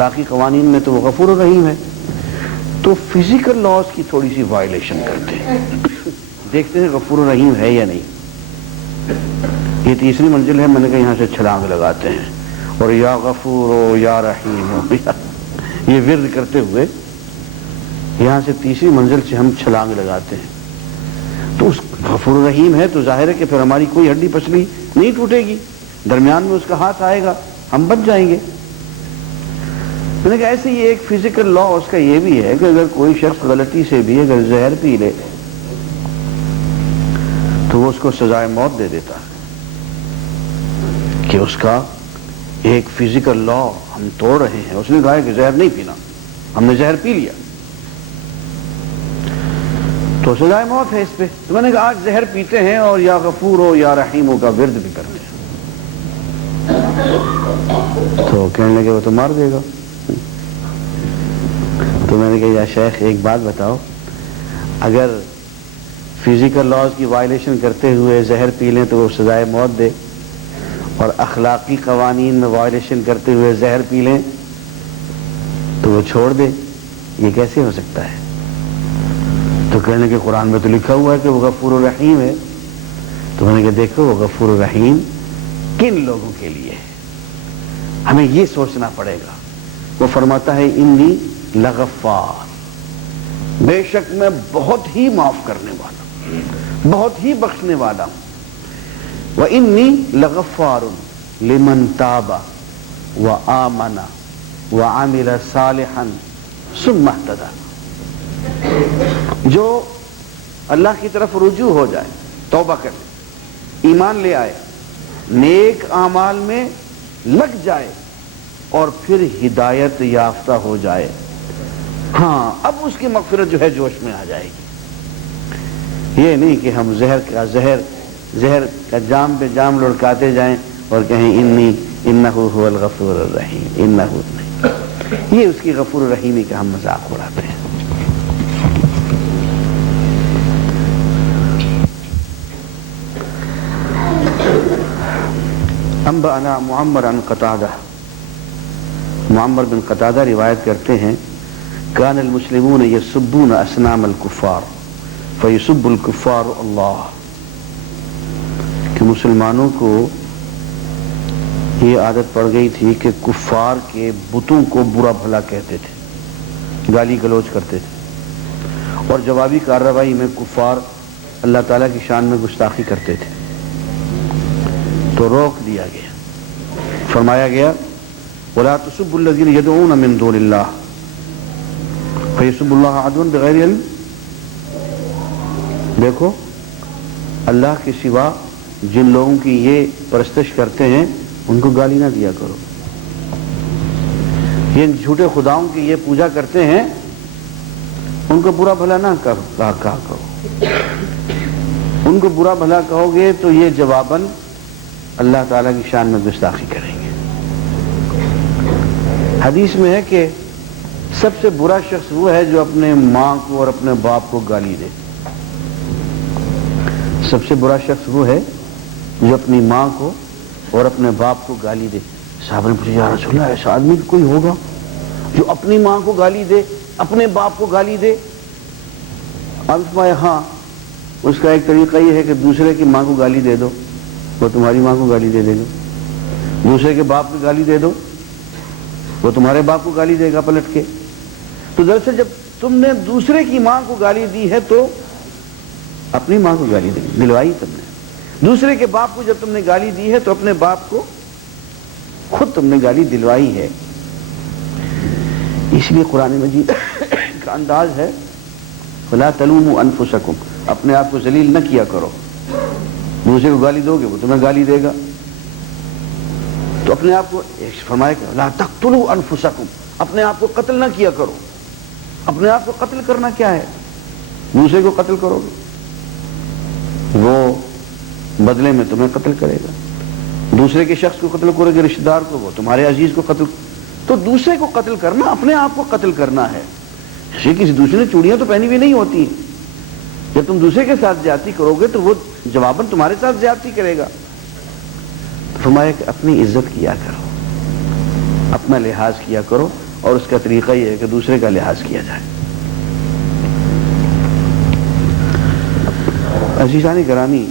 اخلاقی قوانین میں تو وہ غفور الرحیم ہے، تو فزیکل لاز کی تھوڑی سی وائلیشن کرتے ہیں، دیکھتے ہیں غفور الرحیم ہے یا نہیں۔ یہ تیسری منزل ہے، میں نے کہا یہاں سے چھلانگ لگاتے ہیں اور یا غفور ہو یا رحیم ہو، یہ ورد کرتے ہوئے یہاں سے تیسری منزل سے ہم چھلانگ لگاتے ہیں۔ تو اس غفور الرحیم ہے تو ظاہر ہے کہ پھر ہماری کوئی ہڈی پسلی نہیں ٹوٹے گی، درمیان میں اس کا ہاتھ آئے گا، ہم بچ جائیں گے۔ میں نے کہا ایسے یہ ایک فزیکل لا اس کا یہ بھی ہے کہ اگر کوئی شخص غلطی سے بھی اگر زہر پی لے تو وہ اس کو سزائے موت دے دیتا ہے، کہ اس کا ایک فزیکل لا ہم توڑ رہے ہیں۔ اس نے کہا ہے کہ زہر نہیں پینا، ہم نے زہر پی لیا تو سزائے موت ہے اس پہ۔ تو میں نے کہا آج زہر پیتے ہیں اور یا غفور ہو یا رحیم ہو کا ورد بھی کرتے ہیں، تو کہنے لگے وہ تو مار دے گا۔ تو میں نے کہا یا شیخ ایک بات بتاؤ، اگر فزیکل لاز کی وائلیشن کرتے ہوئے زہر پی لیں تو وہ سزائے موت دے، اور اخلاقی قوانین میں وائلیشن کرتے ہوئے زہر پی لیں تو وہ چھوڑ دے، یہ کیسے ہو سکتا ہے؟ تو کہنے کہ قرآن میں تو لکھا ہوا ہے کہ وہ غفور الرحیم ہے۔ تو میں نے کہا دیکھو وہ غفور الرحیم کن لوگوں کے لیے ہے، ہمیں یہ سوچنا پڑے گا۔ وہ فرماتا ہے انی لغفار، بے شک میں بہت ہی معاف کرنے والا ہوں، بہت ہی بخشنے والا ہوں۔ وَإِنِّي لَغَفَّارٌ لِمَنْ تَابَ وَآمَنَ وَعَمِلَ صَالِحًا ثُمَّ اهْتَدَىٰ، جو اللہ کی طرف رجوع ہو جائے، توبہ کر لے، ایمان لے آئے، نیک اعمال میں لگ جائے اور پھر ہدایت یافتہ ہو جائے، ہاں اب اس کی مغفرت جو ہے جوش میں آ جائے گی۔ یہ نہیں کہ ہم زہر کا جام پہ جام لڑکاتے جائیں اور کہیں انہ هو الغفور الرحیم، انہ نہیں، یہ اس کی غفور الرحیمی کا ہم مذاق اڑاتے ہیں۔ انبأنا معمر عن قتادہ، معمر بن قتادہ روایت کرتے ہیں کان المسلمون یسبون اصنام الکفار فیسب الکفار اللہ، کہ مسلمانوں کو یہ عادت پڑ گئی تھی کہ کفار کے بتوں کو برا بھلا کہتے تھے، گالی گلوچ کرتے تھے، اور جوابی کارروائی میں کفار اللہ تعالیٰ کی شان میں گستاخی کرتے تھے، تو روک دیا گیا، فرمایا گیا وَلَا تُسُبُّوا الَّذِينَ يَدْعُونَ مِن دُونِ اللَّهِ فَيَسُبُّوا اللَّهَ عَدْوًا بِغَيْرِ عِلْمٍ۔ دیکھو اللہ کے سوا جن لوگوں کی یہ پرستش کرتے ہیں ان کو گالی نہ دیا کرو، یہ جھوٹے خداؤں کی یہ پوجا کرتے ہیں ان کو برا بھلا نہ کہا کرو، ان کو برا بھلا کہو گے تو یہ جواباً اللہ تعالیٰ کی شان میں گستاخی کریں گے۔ حدیث میں ہے کہ سب سے برا شخص وہ ہے جو اپنے ماں کو اور اپنے باپ کو گالی دے، سب سے برا شخص وہ ہے جو اپنی ماں کو اور اپنے باپ کو گالی دے۔ صحابہ نے پوچھا یا رسول اللہ ایسا آدمی کوئی ہوگا جو اپنی ماں کو گالی دے، اپنے باپ کو گالی دے؟ آپ فرمایا ہاں، اس کا ایک طریقہ یہ ہے کہ دوسرے کی ماں کو گالی دے دو، وہ تمہاری ماں کو گالی دے دے گا، دوسرے کے باپ کو گالی دے دو، وہ تمہارے باپ کو گالی دے گا پلٹ کے۔ تو دراصل جب تم نے دوسرے کی ماں کو گالی دی ہے تو اپنی ماں کو گالی دلوائی تم نے، دوسرے کے باپ کو جب تم نے گالی دی ہے تو اپنے باپ کو خود تم نے گالی دلوائی ہے۔ اس لیے قرآن مجید کا انداز ہے فَلَا تَلُومُوا أَنفُسَكُمْ، اپنے آپ کو ذلیل نہ کیا کرو، دوسرے کو گالی دو گے وہ تمہیں گالی دے گا، تو اپنے آپ کو فرمایا کہ لا تقتلوا انفسکم، اپنے آپ کو قتل نہ کیا کرو۔ اپنے آپ کو قتل کرنا کیا ہے؟ دوسرے کو قتل کرو گے وہ بدلے میں تمہیں قتل کرے گا، دوسرے کے شخص کو قتل کرو گے، رشتہ دار کو، وہ تمہارے عزیز کو قتل، تو دوسرے کو قتل کرنا اپنے آپ کو قتل کرنا ہے۔ کسی دوسرے نے چوڑیاں تو پہنی ہوئی نہیں ہوتی، جب تم دوسرے کے ساتھ زیادتی کرو گے تو وہ جواباً تمہارے ساتھ زیادتی کرے گا۔ فرمایا کہ اپنی عزت کیا کرو، اپنا لحاظ کیا کرو، اور اس کا طریقہ یہ ہے کہ دوسرے کا لحاظ کیا جائے۔ عزیزان گرامی،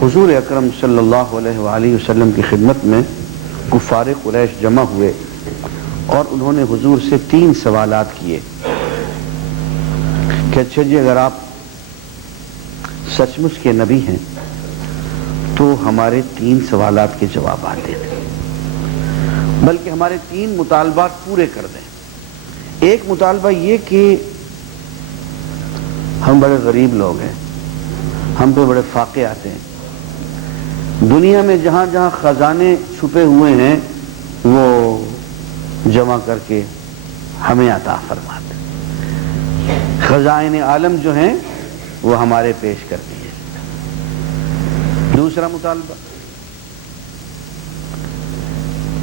حضور اکرم صلی اللہ علیہ وآلہ وسلم کی خدمت میں کفار قریش جمع ہوئے اور انہوں نے حضور سے 3 سوالات کیے کہ اچھا جی اگر آپ سچ مچ کے نبی ہیں تو ہمارے 3 سوالات کے جوابات دے دیں، بلکہ ہمارے 3 مطالبات پورے کر دیں۔ ایک مطالبہ یہ کہ ہم بڑے غریب لوگ ہیں، ہم پہ بڑے فاقے آتے ہیں، دنیا میں جہاں جہاں خزانے چھپے ہوئے ہیں وہ جمع کر کے ہمیں عطا فرما دیں، خزائن عالم جو ہیں وہ ہمارے پیش کر دیے۔ دوسرا مطالبہ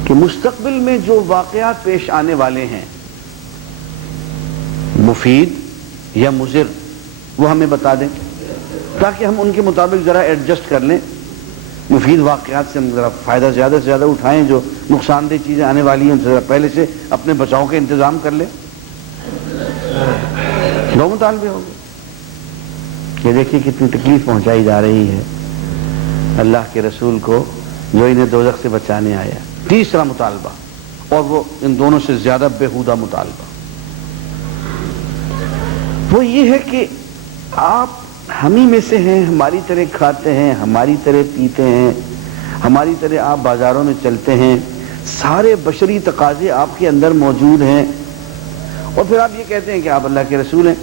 کہ مستقبل میں جو واقعات پیش آنے والے ہیں مفید یا مضر وہ ہمیں بتا دیں تاکہ ہم ان کے مطابق ذرا ایڈجسٹ کر لیں، مفید واقعات سے ہم ذرا فائدہ زیادہ سے زیادہ اٹھائیں، جو نقصان دہ چیزیں آنے والی ہیں ذرا پہلے سے اپنے بچاؤ کا انتظام کر لیں۔ 2 مطالبے ہوں گے۔ یہ دیکھیے کتنی تکلیف پہنچائی جا رہی ہے اللہ کے رسول کو جو انہیں دوزخ سے بچانے آیا۔ تیسرا مطالبہ، اور وہ ان دونوں سے زیادہ بےہودہ مطالبہ، وہ یہ ہے کہ آپ ہمیں میں سے ہیں، ہماری طرح کھاتے ہیں، ہماری طرح پیتے ہیں، ہماری طرح آپ بازاروں میں چلتے ہیں، سارے بشری تقاضے آپ کے اندر موجود ہیں، اور پھر آپ یہ کہتے ہیں کہ آپ اللہ کے رسول ہیں۔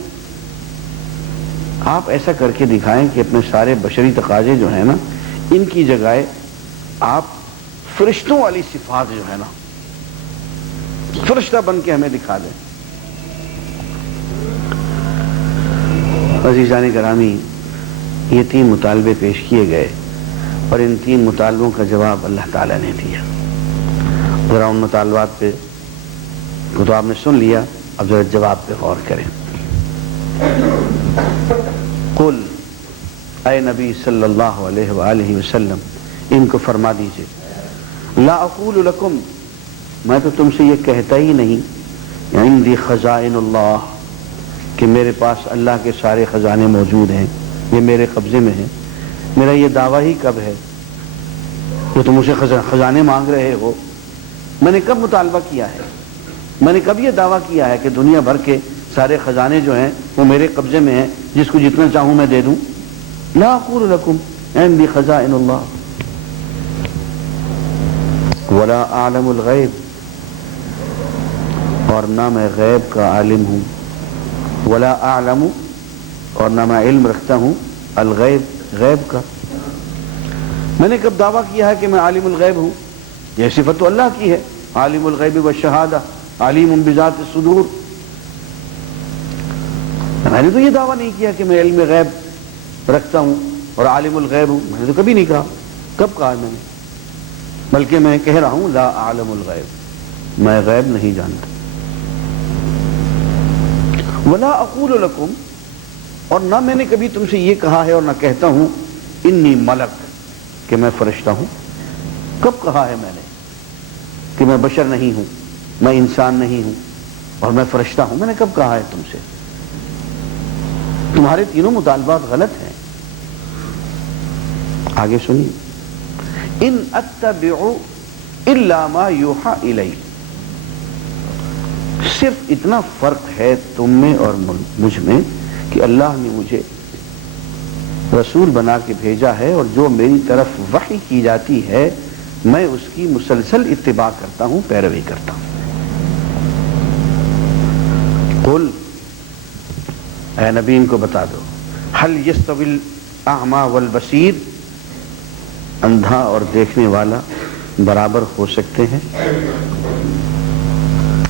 آپ ایسا کر کے دکھائیں کہ اپنے سارے بشری تقاضے جو ہیں نا ان کی جگہ آپ فرشتوں والی صفات جو ہے نا فرشتہ بن کے ہمیں دکھا دیں۔ عزیزان گرامی، یہ 3 مطالبے پیش کیے گئے اور ان 3 مطالبوں کا جواب اللہ تعالیٰ نے دیا۔ ذرا ان مطالبات پہ تو آپ نے سن لیا، اب ذرا جواب پہ غور کریں۔ قل، اے نبی صلی اللہ علیہ وآلہ وسلم ان کو فرما دیجئے، لا اقول لکم، میں تو تم سے یہ کہتا ہی نہیں، عندی خزائن اللہ، کہ میرے پاس اللہ کے سارے خزانے موجود ہیں، یہ میرے قبضے میں ہیں۔ میرا یہ دعویٰ ہی کب ہے جو تم مجھے خزانے مانگ رہے ہو؟ میں نے کب مطالبہ کیا ہے؟ میں نے کب یہ دعویٰ کیا ہے کہ دنیا بھر کے سارے خزانے جو ہیں وہ میرے قبضے میں ہیں، جس کو جتنا چاہوں میں دے دوں؟ لا اقول لکم عندی خزائن اللہ ولا اعلم الغیب، اور نہ میں غیب کا عالم ہوں، ولا اعلم، اور نہ میں علم رکھتا ہوں، الغیب، غیب کا۔ میں نے کب دعویٰ کیا ہے کہ میں عالم الغیب ہوں؟ یہ صفت تو اللہ کی ہے، عالم الغیب والشہادہ علیم بذات الصدور۔ میں نے تو یہ دعویٰ نہیں کیا کہ میں علم غیب رکھتا ہوں اور عالم الغیب ہوں، میں نے تو کبھی نہیں کہا۔ کب کہا میں نے؟ بلکہ میں کہہ رہا ہوں لا اعلم الغیب، میں غیب نہیں جانتا۔ ولا اقول لکم، اور نہ میں نے کبھی تم سے یہ کہا ہے اور نہ کہتا ہوں انی ملک، کہ میں فرشتہ ہوں۔ کب کہا ہے میں نے کہ میں بشر نہیں ہوں، میں انسان نہیں ہوں اور میں فرشتہ ہوں؟ میں نے کب کہا ہے تم سے؟ تمہارے تینوں مطالبات غلط ہیں۔ آگے سنیے، ان اتبع الا ما یوحى الی، صرف اتنا فرق ہے تم میں اور مجھ میں کہ اللہ نے مجھے رسول بنا کے بھیجا ہے، اور جو میری طرف وحی کی جاتی ہے میں اس کی مسلسل اتباع کرتا ہوں، پیروی کرتا ہوں۔ قل، اے نبی ان کو بتا دو، هل يستوي الاعمى والبصیر، اندھا اور دیکھنے والا برابر ہو سکتے ہیں؟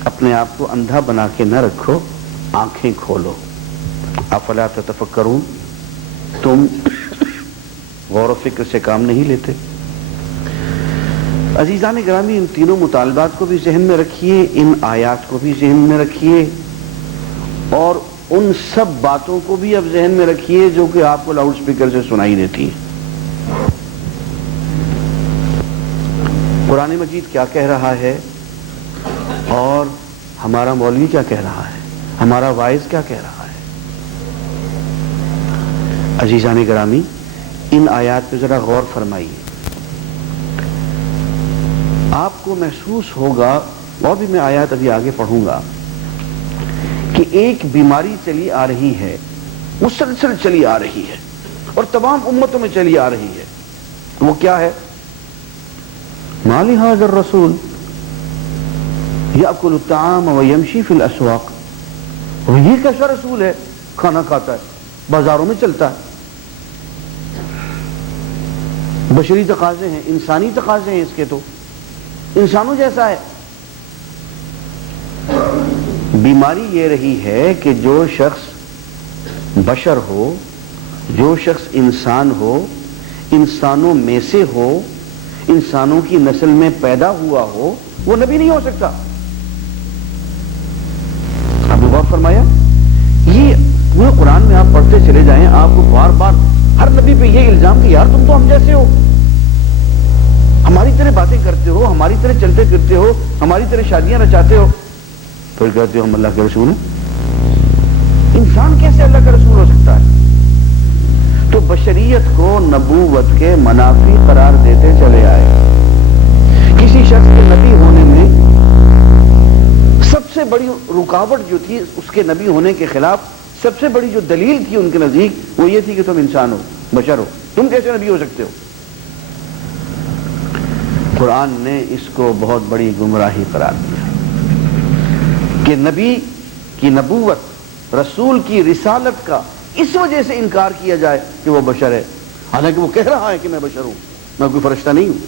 اپنے آپ کو اندھا بنا کے نہ رکھو، آنکھیں کھولو۔ افلا تتفکرون، تم غور و فکر سے کام نہیں لیتے؟ عزیزان گرامی، ان تینوں مطالبات کو بھی ذہن میں رکھیے، ان آیات کو بھی ذہن میں رکھیے، اور ان سب باتوں کو بھی اب ذہن میں رکھیے جو کہ آپ کو لاؤڈ سپیکر سے سنائی دیتی ہیں۔ قرآن مجید کیا کہہ رہا ہے؟ اور ہمارا مولوی کیا کہہ رہا ہے، ہمارا وائز کیا کہہ رہا ہے۔ عزیزان گرامی، ان آیات پہ ذرا غور فرمائیے۔ آپ کو محسوس ہوگا، اور بھی میں آیات ابھی آگے پڑھوں گا، کہ ایک بیماری چلی آ رہی ہے، مسلسل چلی آ رہی ہے، اور تمام امتوں میں چلی آ رہی ہے۔ وہ کیا ہے؟ ما لهذا الرسول یأکل الطعام ویمشی فی الاسواق۔ وہ یہ کیسا رسول ہے، کھانا کھاتا ہے، بازاروں میں چلتا ہے۔ بشری تقاضے ہیں، انسانی تقاضے ہیں اس کے، تو انسانوں جیسا ہے۔ بیماری یہ رہی ہے کہ جو شخص بشر ہو، جو شخص انسان ہو، انسانوں میں سے ہو، انسانوں کی نسل میں پیدا ہوا ہو، وہ نبی نہیں ہو سکتا۔ آپ نے غور فرمایا؟ یہ پورے قرآن میں آپ پڑھتے چلے جائیں، آپ کو بار بار ہر نبی پہ یہ الزام کہ یار تم تو ہم جیسے ہو، ہماری طرح باتیں کرتے ہو، ہماری طرح چلتے پھرتے ہو، ہماری طرح شادیاں رچاتے ہو، پھر کہتے ہو ہم اللہ کے رسول ہیں۔ انسان کیسے اللہ کا رسول ہو سکتا ہے؟ تو بشریت کو نبوت کے منافی قرار دیتے چلے آئے۔ کسی شخص کے نبی ہونے میں سب سے بڑی رکاوٹ جو تھی اس کے نبی ہونے کے خلاف، سب سے بڑی جو دلیل تھی ان کے نزدیک، وہ یہ تھی کہ تم انسان ہو، بشر ہو، تم کیسے نبی ہو سکتے ہو؟ قرآن نے اس کو بہت بڑی گمراہی قرار دیا کہ نبی کی نبوت، رسول کی رسالت کا اس وجہ سے انکار کیا جائے کہ وہ بشر ہے، حالانکہ وہ کہہ رہا ہے کہ میں بشر ہوں، میں کوئی فرشتہ نہیں ہوں۔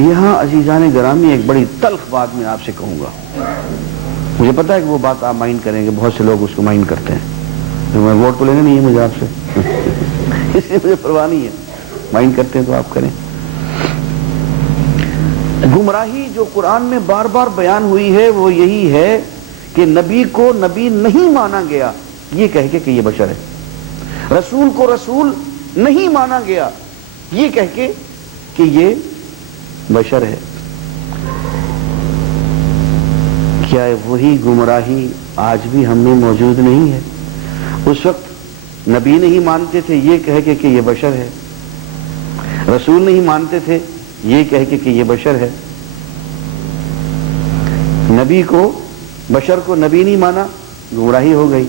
یہاں عزیزان گرامی ایک بڑی تلخ بات میں آپ سے کہوں گا، مجھے پتا ہے کہ وہ بات آپ مائنڈ کریں گے، بہت سے لوگ اس کو مائنڈ کرتے ہیں، تو میں ووٹ تو لینا نہیں ہے مجھے آپ سے اس لیے مجھے پرواہ نہیں ہے، مائنڈ کرتے ہیں تو آپ کریں۔ گمراہی جو قرآن میں بار بار بیان ہوئی ہے وہ یہی ہے کہ نبی کو نبی نہیں مانا گیا یہ کہہ کے کہ یہ بشر ہے، رسول کو رسول نہیں مانا گیا یہ کہہ کے کہ یہ بشر ہے۔ کیا وہی گمراہی آج بھی ہم میں موجود نہیں ہے؟ اس وقت نبی نہیں مانتے تھے یہ کہہ کے کہ یہ بشر ہے، رسول نہیں مانتے تھے یہ کہہ کے کہ یہ بشر ہے۔ نبی کو، بشر کو نبی نہیں مانا، گمراہی ہو گئی،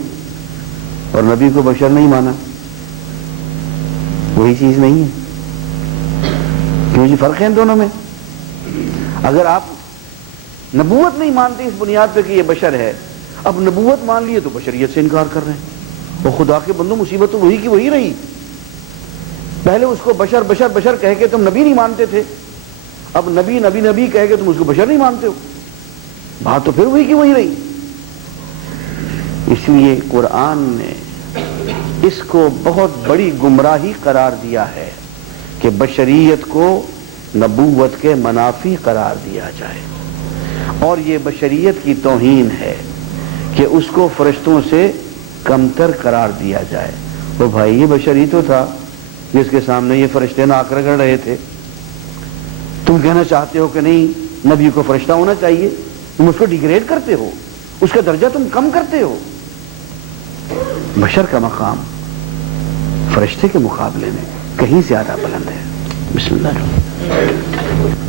اور نبی کو بشر نہیں مانا، وہی چیز نہیں ہے۔ کیوں جی فرق ہے ان دونوں میں؟ اگر آپ نبوت نہیں مانتے اس بنیاد پہ کہ یہ بشر ہے، اب نبوت مان لیے تو بشریت سے انکار کر رہے ہیں، وہ خدا کے بندو مصیبت تو وہی کی وہی رہی۔ پہلے اس کو بشر بشر بشر کہہ کے تم نبی نہیں مانتے تھے، اب نبی نبی نبی کہہ کے تم اس کو بشر نہیں مانتے ہو، بات تو پھر وہی کی وہی رہی۔ اس لیے قرآن نے اس کو بہت بڑی گمراہی قرار دیا ہے کہ بشریت کو نبوت کے منافی قرار دیا جائے، اور یہ بشریت کی توہین ہے کہ اس کو فرشتوں سے کمتر قرار دیا جائے۔ وہ بھائی یہ بشر ہی تو تھا جس کے سامنے یہ فرشتے ناک رگڑ رہے تھے، تم کہنا چاہتے ہو کہ نہیں نبی کو فرشتہ ہونا چاہیے، تم اس کو ڈیگریڈ کرتے ہو، اس کا درجہ تم کم کرتے ہو۔ بشر کا مقام فرشتے کے مقابلے میں کہیں زیادہ بلند ہے۔ بسم اللہ الرحمن الرحیم۔